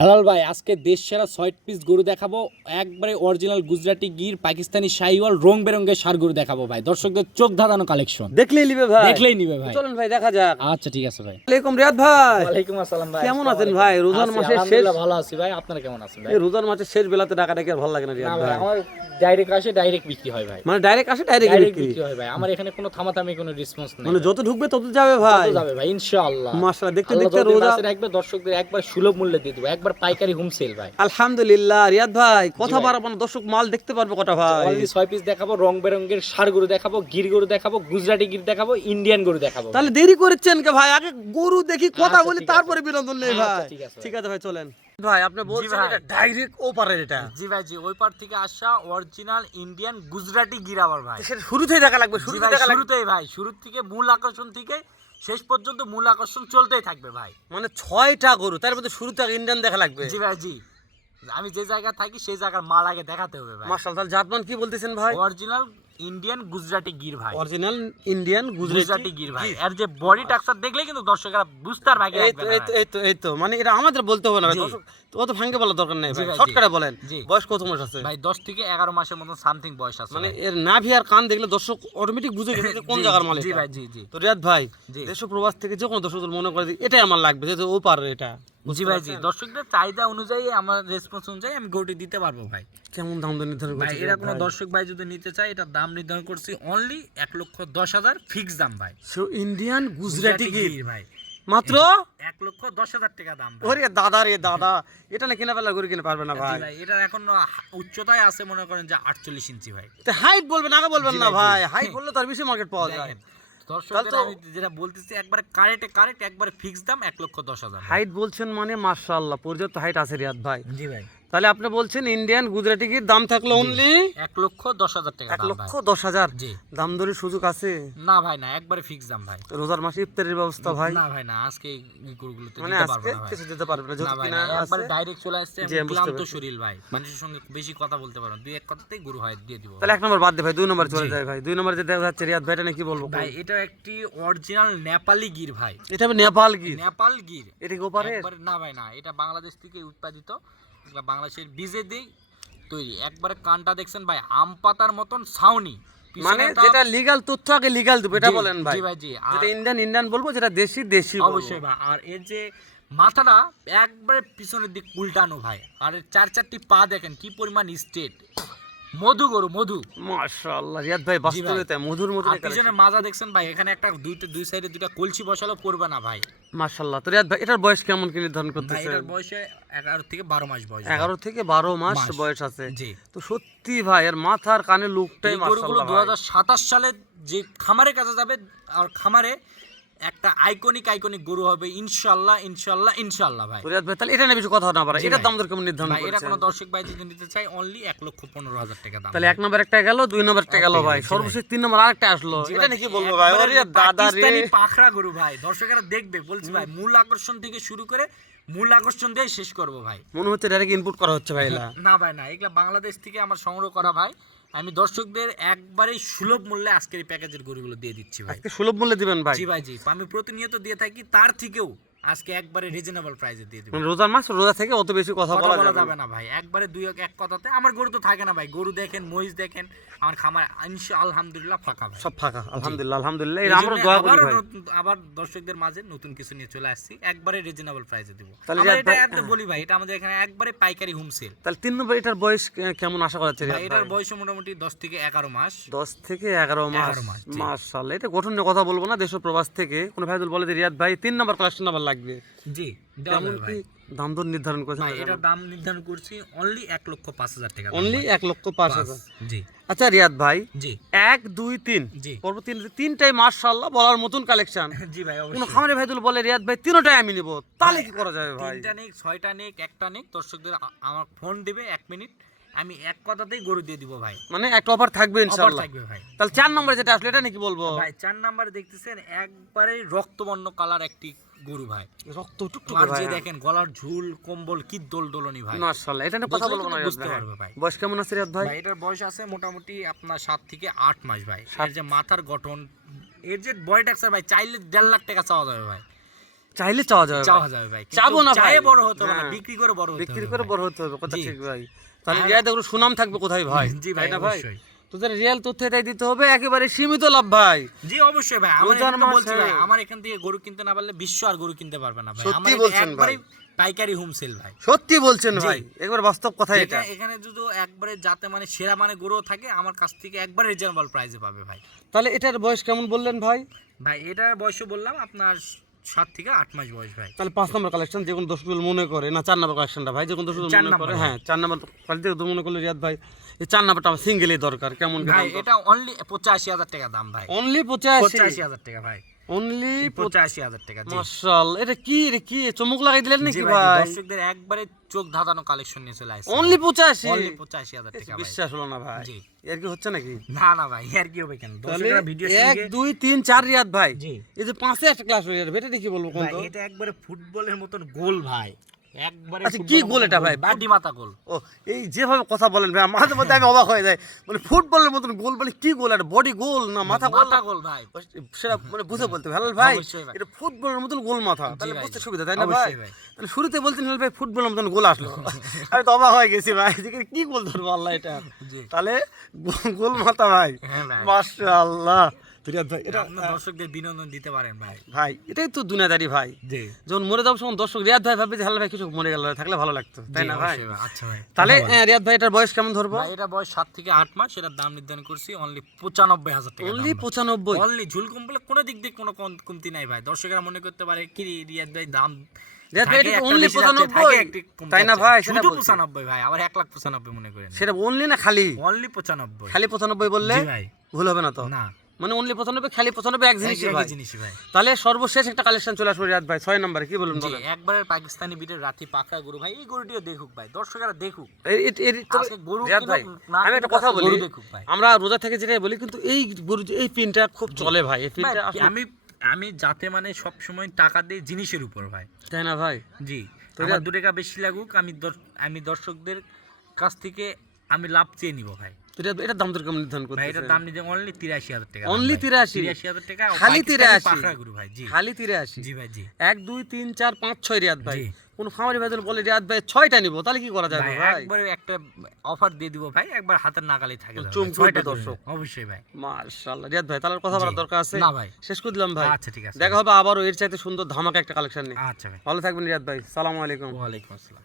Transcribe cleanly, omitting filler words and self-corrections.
হালাল ভাই আজকে দেশ সেরা ৬ পিস গরু দেখাবো। একবারে অরিজিনাল গুজরাটি গির, পাকিস্তানি শাহিওয়াল, রং বেরঙের ষাঁড় গরু দেখাবো ভাই। দর্শকদের চোখ ধাঁধানো কালেকশন, দেখলেই নিবে ভাই, দেখলেই নিবে ভাই। চলেন ভাই দেখা যাক। আচ্ছা ঠিক আছে ভাই। ওয়ালাইকুম রিয়াদ ভাই। ওয়ালাইকুম আসসালাম ভাই। কেমন আছেন ভাই? রোজার মাসের শেষ। ভালো আছি ভাই, আপনারা কেমন আছেন ভাই? এই রোজার মাসের শেষ বেলাতে টাকা টাকা ভালো লাগে না রিয়াদ ভাই। আমার ডাইরেক্ট আসে ডাইরেক্ট বিক্রি হয় ভাই। মানে ডাইরেক্ট আসে ডাইরেক্ট বিক্রি হয় ভাই। আমার এখানে কোনো থামাথামি কোনো রেসপন্স নেই। মানে যত ঢুকবে তত যাবে ভাই। তত যাবে ভাই ইনশাআল্লাহ। মাশাআল্লাহ, দেখতে দেখতে রোজা একবার দর্শকদের একবার সুলভ মূল্যে দিয়ে দেব, একবার পাইকারি হোম সেল ভাই। আলহামদুলিল্লাহ রিয়াদ ভাই, কথা বাড়াবো না, দর্শক মাল দেখতে পারবে কটা ভাই। অনলি 6 পিস দেখাবো, রং বেরঙের ষাঁড় গরু দেখাবো, গির গরু দেখাবো, গুজরাটি গির দেখাবো, ইন্ডিয়ান গরু দেখাবো। তাহলে দেরি করেছেন কে ভাই? আগে গরু দেখি, কথা আচ্ছা, বলি, ঠিক তারপরে বিনোদন নেই আচ্ছা, ভাই। ঠিক আছে ঠিক আছে ভাই, চলেন ভাই। আপনি বলছেন ভাই। এটা ডাইরেক্ট ওপারের, এটা জি ভাই জি, ওই পার থেকে আসা অরিজিনাল ইন্ডিয়ান গুজরাটি গির আবার ভাই। সেটা শুরুতেই দেখা লাগবে, জি শুরুতেই ভাই, দেখা লাগবে। শুরুতেই ভাই, শুরু থেকে মূল আকর্ষণ থেকে শেষ পর্যন্ত মূল আকর্ষণ চলতেই থাকবে ভাই। মানে 6টা গরু, তার মধ্যে শুরুতে ইন্ডিয়ান দেখা লাগবে। জি ভাই জি, আমি যে জায়গায় থাকি সেই জায়গার মাল আগে দেখাতে হবে ভাই। মাশাআল্লাহ, তাহলে জাতমান কি বলতেছেন ভাই? অরিজিনাল ইন্ডিয়ান গুজরাটি গির ভাই। অরিজিনাল ইন্ডিয়ান গুজরাটি গির ভাই। এর যে বডি টাক্সার দেখলে কিন্তু দর্শকরা বুঝতে পারবে আগে এই তো এই তো এই তো এই তো, মানে এটা আমাদের বলতে হবে না ভাই, জি। দর্শক অত ভাঙ্গে বলার দরকার নেই ভাই, ভাই, জি। শর্টকাটে বলেন। জি। বয়স কত মাস আছে ভাই 10 থেকে 11 মাসের মতো সামথিং বয়স আছে মানে ভাই। এর নাভি আর কান দেখলে দর্শক অটোমেটিক বুঝে গেছে যে কোন জি, জায়গার মাল জি এটা। ভাই জি জি। তো রিয়াদ ভাই, জি। দেশ প্রবাস থেকে যে কোনো দর্শক মনে করে যে এটাই আমার লাগবে, যেহেতু ও পারে এটা। জি ভাই জি, দর্শকদের চাহিদা অনুযায়ী আমার রেসপন্স অনুযায়ী আমি গরুটি দিতে পারবো ভাই। কেমন দাম দর নির্ধারণ ভাই করছে এরা কোনো দর্শক ভাই যদি নিতে চায়, এটার দাম নির্ধারণ করছি অনলি 1,10,000 ফিক্স দাম ভাই। সো ইন্ডিয়ান গুজরাটি গির ভাই, মাত্র 1,10,000 টাকা দাম ভাই। ওরে দাদা রে দাদা, এটা না কিনা ফেলা গরু কিনে পারবে না জি ভাই। ভাই, এটা এখন উচ্চতায় আছে মনে করেন যে 48 ইঞ্চি ভাই। হাইট বলবেন, আগে বলবেন জি না ভাই, ভাই, জি। হাইট বললে তার বেশি মার্কেট পাওয়া যায়। দেখেন, দর্শকদের তো- আমি যেটা বলতেছি একবারে কারেক্ট একবারে ফিক্স দাম 1,10,000। হাইট বলছেন মানে মাশাআল্লাহ পর্যাপ্ত হাইট আছে রিয়াদ ভাই। জি ভাই, তাহলে আপনি বলছেন ইন্ডিয়ান গুজরাটি গির দাম থাকলো অনলি 1,10,000 টাকা দাম ভাই। 1,10,000। জি। দাম দরের সুযোগ আছে? না ভাই না, একবারে ফিক্স দাম ভাই। রোজার মাসে ইফতারের ব্যবস্থা ভাই? না ভাই না, আজকে এই গরুগুলোতে মানে দিতে পারবো আজকে না ভাই। কিছু দিতে পারবে না, না যদি ভাই কিনা না, একবারে আছে। ডাইরেক্ট চলে আসছে। জি, আমি আমি বুঝতে ক্লান্ত পেরেছি। শরীর ভাই, মানুষের সঙ্গে বেশি কথা বলতে পারো, দুই এক কথাতেই গরু হয় দিয়ে দিব। তাহলে 1 নম্বর বাদ দে ভাই, 2 নম্বর চলে জি। যায় ভাই। 2 নম্বর যে দেখা যাচ্ছে রিয়াদ ভাইটা নাকি বলবো ভাই এটা একটি অরিজিনাল নেপালি গির ভাই। এটা হবে নেপাল গির। নেপাল গির। এটা কি ওপারে? একবারে না ভাই না, এটা বাংলাদেশ থেকে উৎপাদিত, এগুলা বাংলাদেশের বীজে দিয়ে তৈরি। একবারে কানটা দেখছেন ভাই, আম পাতার মতন ছাউনি। মানে পিছনেটা- যেটা লিগ্যাল তথ্য আগে লিগ্যাল দেবো, এটা জি, বলেন ভাই। জি ভাই জি। আর যেটা ইন্ডিয়ান ইন্ডিয়ান বলবো, যেটা দেশি দেশি বলবো। অবশ্যই ভাই, আর এর যে মাথাটা একবারে পিছনের দিক উল্টানো ভাই, আর এর 4-4টি পা দেখেন কি পরিমাণ স্ট্রেট। মধু গরু মধু। মাশাআল্লাহ রিয়াদ ভাই, বাস্তবে তাই মধুর মতো। আর পিছনে মাজা দেখছেন ভাই, এখানে একটা দুই সাইডে দুইটা কলসি বসালো পড়বে না ভাই। মাশাআল্লাহ। তো রিয়াদ ভাই এটার বয়স কেমন কি নির্ধারণ ভাই করতেছে? এটার বয়সে 11 থেকে 12 মাস বয়স। 11 থেকে 12 মাস মাস। বয়স আছে। জি। তো সত্যি ভাই এর মাথার কানের লুকটাই এই গরুগুলো মাশাআল্লাহ ভাই। 2027 সালে যে খামারে কাছে যাবে, আর খামারে একটা আইকনিক গরু হবে ইনশাআল্লাহ ইনশাআল্লাহ ইনশাআল্লাহ ভাই। তো রিয়াদ ভাই তাহলে এটা নিয়ে বেশি কথা না পারে, জি এটার ভাই। দাম দর কেমন নির্ধারণ ভাই এটা করছেন? কোনো দর্শক ভাই যদি নিতে চাই অনলি 1,15,000 টাকা দাম। তাহলে 1 নম্বর একটা গেল, 2 নম্বর একটা গেল ভাই, জি ভাই। সর্বশেষ 3 নম্বর আরেকটা আসলো। জি এটা ভাই, নাকি বলবো ভাই? একবারে ওরে দাদা রে, পাকিস্তানি পাখরা গরু ভাই, দর্শকেরা দেখবে বলছি ভাই, মূল আকর্ষণ থেকে শুরু করে মূল আকর্ষণ দিয়ে শেষ করব ভাই। মনে হচ্ছে ডাইরেক্ট ইনপুট করা হচ্ছে ভাই এটা। না ভাই না, এগুলা বাংলাদেশ থেকে আমার সংগ্রহ করা ভাই। আমি দর্শকদের একবারে সুলভ মূল্যে আজকের এই প্যাকেজের গরুগুলো দিয়ে দিচ্ছি ভাই। আজকে সুলভ মূল্যে দিবেন ভাই? জি ভাই জি, আমি প্রতিনিয়ত দিয়ে থাকি, তার থেকেও আজকে একবারে রিজনেবল প্রাইসে দিয়ে দিব। মানে রোজার মাস, রোজা থেকে অত বেশি কথা কথা বলা বলা যাবে যাবে না ভাই, একবারে এক কথাতে। আমার গরু তো থাকে না ভাই, গরু দেখেন, মহিষ দেখেন, আমার খামার আলহামদুলিল্লাহ ফাঁকা ভাই। সব ফাঁকা আলহামদুলিল্লাহ আলহামদুলিল্লাহ। এই এর আমরা জন্যে দোয়া করি আবারও ভাই। আবার দর্শকদের মাঝে নতুন কিছু নিয়ে চলে আসছি, একবারে রিজনেবল প্রাইসে দিব। তাহলে আমরা রিয়াদ এটা ভাই- একদম বলি ভাই, এটা আমাদের এখানে একবারে পাইকারি হোম সেল। তাহলে 3 নম্বর এটার বয়স কেমন আশা করা যাচ্ছে ভাই রিয়াদ এটার ভাই? বয়স মোটামুটি 10 থেকে 11 মাস। 10 থেকে 11 মাস। 11 মাস, জি। মাশাআল্লাহ। এটা গঠন নিয়ে কথা বলবো না, দেশ ও প্রবাস থেকে কোন ভাইদুল বলে যে রিয়াদ ভাই 3 নম্বর কালেকশন আবার লাগবে। জি দেওয়া কেমন যাবে কি ভাই। দাম দর নির্ধারণ করেছেন? ভাই এটার দাম নির্ধারণ করছি অনলি 1,05,000 টাকা দাম অনলি ভাই। 1,05,000। জি আচ্ছা রিয়াদ ভাই, জি 1 2 3 জি পর্ব 3টাই মাশাআল্লাহ বলার মতন কালেকশন। জি ভাই কোন অবশ্যই। খামারে ভাইদুল বলে রিয়াদ ভাই 3টাই আমি নিব, তাহলে কি করা যাবে ভাই? 3টা নেক, 6টা নেক, একটা নেক, দর্শকদের আমার ফোন দিবে 1 মিনিট, আমি এক কথাতেই গরু দিয়ে দিব ভাই। মানে একটা অফার থাকবে অফার ইনশাআল্লাহ। থাকবে ভাই। তাহলে 4 নম্বরে যেটা আসলে এটা নাকি বলবো? ভাই 4 নাম্বারে দেখতেছেন একবারে রক্তবর্ণ কালার একটি গরু ভাই। রক্ত টুকটুকে আর ভাই। যে দেখেন গলার ঝুল কম্বল কি দোলদোলনি ভাই। মাশাআল্লাহ। এটা নিয়ে কথা বুঝলে বলবো না কিন্তু রিয়াদ বুঝতে ভাই। পারবে ভাই। বয়স কেমন আছে রিয়াদ ভাই? ভাই এটার বয়স আছে মোটামুটি আপনার 7 থেকে 8 মাস ভাই। এর যে মাথার গঠন, এর যে বডি টাক্সার ভাই, চাইলে 1.5 লাখ টাকা চাওয়া যাবে ভাই। চাইলে চাওয়া যাবে চাওয়া যাবে ভাই, চাবো না ভাই, চায়ে বড় হতে হবে না, হ্যাঁ। বিক্রি করে বড় হতে বিক্রি হবে করে ভাই। বড় হতে হবে, কথা জি। ঠিক ভাই। তাহলে রিয়াদ এগুলো সুনাম থাকবে কোথায় ভাই, জি ভাই, তাই না ভাই? অবশ্যই। তোদের রিয়েল তথ্য এটাই দিতে হবে, একেবারে সীমিত লাভ ভাই। জি অবশ্যই ভাই, আমার রোজার এখানে তো বলছি মাসে- ভাই, আমার এখান থেকে গরু কিনতে না পারলে বিশ্ব আর গরু কিনতে পারবে না ভাই। সত্যি আমার এটা বলছেন একবারে ভাই। পাইকারি হোম সেল ভাই। সত্যি বলছেন জি। ভাই, একবার বাস্তব কথা এটা। এখানে যদি একবারে যাতে মানে সেরা মানে গরু থাকে আমার কাছ থেকে একবারে রিজনেবল প্রাইসে পাবে ভাই। তাহলে এটার বয়স কেমন বললেন ভাই? ভাই এটার বয়স বললাম আপনার 7 থেকে 8 মাস বয়স ভাই। তাহলে 5 নম্বর কালেকশন, যে কোনো দর্শক মনে করে না 4 নম্বর কালেকশনটা ভাই, যে কোনো দর্শক চার মনে নাম্বার করে, ভাই। হ্যাঁ 4 নম্বর কোয়ালিটি মনে করলে রিয়াদ ভাই এই 4 নম্বরটা আমার সিঙ্গেলই দরকার, কেমন ভাই এটা অনলি 85,000 টাকা দাম ভাই। অনলি 85, 85,000 টাকা ভাই, অনলি 85,000 টাকা। জি মাশাআল্লাহ, এটা কি রে, কি চমক লাগাই দিলেন জি নাকি ভাই, ভাই? দর্শকদের একবারে চোখ ধাঁধানো কালেকশন নিয়ে চলে আসছে। অনলি 85, অনলি 85,000 টাকা ভাই। বিশ্বাস হলো না ভাই, জি। এর কি হচ্ছে নাকি? না না ভাই, আর কি হবে কেন? তাহলে দর্শকরা ভিডিও 1 সঙ্গে 2 3 4 রিয়াদ ভাই, জি এই যে 5 এ একটা ক্লাস হয়ে যাবে, এটা দেখি বলবো কোন ভাই, তো? এটা একবারে ফুটবলের মতন গোল ভাই, একবারে আচ্ছা, কি গোল এটা ভাই? বাডি মাথা গোল। ও এই যেভাবে কথা বলেন ভাই, মাঝে মধ্যে আমি অবাক হয়ে যাই, মানে ফুটবলের মতন গোল বলে কি গোল, আর বডি গোল না মাথা গোল? মাথা গোল ভাই। সেটা মানে বুঝে বলতে হবে হেলাল ভাই, অবশ্যই ভাই। এটা ফুটবলের মতন গোল মাথা, তাহলে ভাই, বুঝতে জি। সুবিধা, তাই না ভাই? অবশ্যই ভাই। তাহলে শুরুতে বলতেন হেলাল ভাই ফুটবলের মতন গোল আসলো, আমি তো অবাক হয়ে গেছি ভাই, যে কি গোল ধরবো আল্লাহ এটা। জি তাহলে গোল মাথা ভাই, হ্যাঁ ভাই। মাশাআল্লাহ। রিয়াদ ভাই এটা আপনার দর্শকদের বিনোদন দিতে পারেন ভাই। ভাই এটাই তো দুনিয়াদারি ভাই, জি যখন মরে যাবো তখন দর্শক রিয়াদ ভাই ভাববে যে হেলাল ভাই কিছু মরে গেল, থাকলে ভালো লাগতো, তাই জি, না ভাই? অবশ্যই ভাই। আচ্ছা ভাই, তাহলে কথা বলেন। রিয়াদ ভাই এটার বয়স কেমন ধরবো? ভাই এটা বয়স 7 থেকে 8 মাস, এটার দাম নির্ধারণ করছি অনলি 95,000 টাকা। অনলি 95? অনলি ঝুল কম বলে কোনো দিক দিয়ে কোনো কমতি নাই ভাই। দর্শকরা মনে করতে পারে কি রিয়াদ ভাই দাম রিয়াদ ভাই থাকে এটা একটা only বেশি যাচ্ছে, 95? থাকে একটু কম তাই না যাচ্ছে। ভাই, সেটা শুধু বলছি। 95 ভাই, আবার 1,95,000 মনে করেন। সেটা অনলি না খালি? অনলি 95। খালি 95 বললে জি ভাই। ভুল হবে না তো? না, মানে অনলি 95 খালি 95 এক জিনিসই একই ভাই। জিনিসই ভাই। তাহলে সর্বশেষ একটা কালেকশন চলে আসবে রিয়াদ ভাই 6 নম্বরে, কি বলুন জি বলেন? একবারের পাকিস্তানি বিটের রাতি পাকড়া গরু ভাই, এই গরুটিও দেখুক ভাই, দর্শকরা দেখুক। তবে আজকে গরু রিয়াদ ভাই কিনুক, না আমি একটা কিনুক, কথা আজকে বলি, গরু দেখুক ভাই। আমরা রোজা থেকে যেটাই বলি, কিন্তু এই গরু এই পিনটা খুব চলে ভাই, এই পিনটা ভাই, আমি যাতে মানে সব সময় টাকা দেই জিনিসের উপর ভাই। তাই না ভাই? জি তো আমার এটা- 2 টাকা বেশি লাগুক, আমি দর্শকদের কাছ থেকে আমি লাভ চেয়ে নিব ভাই। এটার দাম দর কেমন নির্ধারণ ভাই এটার করতেছেন? দাম নিতে অনলি 83,000 টাকা। Only 83? 83,000 টাকা, খালি 83? পাকড়া গরু ভাই। জি খালি 83? জি ভাই। জি 1 2 3 4 5 6 রিয়াদ ভাই, জি। কোন ফার্মারি ভাই যদি বলে রিয়াদ ভাই 6টা নিব, তাহলে কি করা যাবে ভাই ভাই? একবারে একটা অফার দিয়ে দিব ভাই, একবার হাতের নাগালে থাকে যাবে। চমকে উঠবে 6টা দর্শক। দর্শক অবশ্যই ভাই। মাশাআল্লাহ রিয়াদ ভাই, তাহলে আর কথা বলার জি। দরকার আছে? না ভাই। শেষ করে দিলাম ভাই, আচ্ছা ঠিক আছে। দেখা হবে আবারও এর চাইতে সুন্দর ধামাকা একটা কালেকশন নিয়ে। আচ্ছা ভাই, ভালো থাকবেন রিয়াদ ভাই, সালামু আলাইকুম। ওয়ালাইকুম আসসালাম।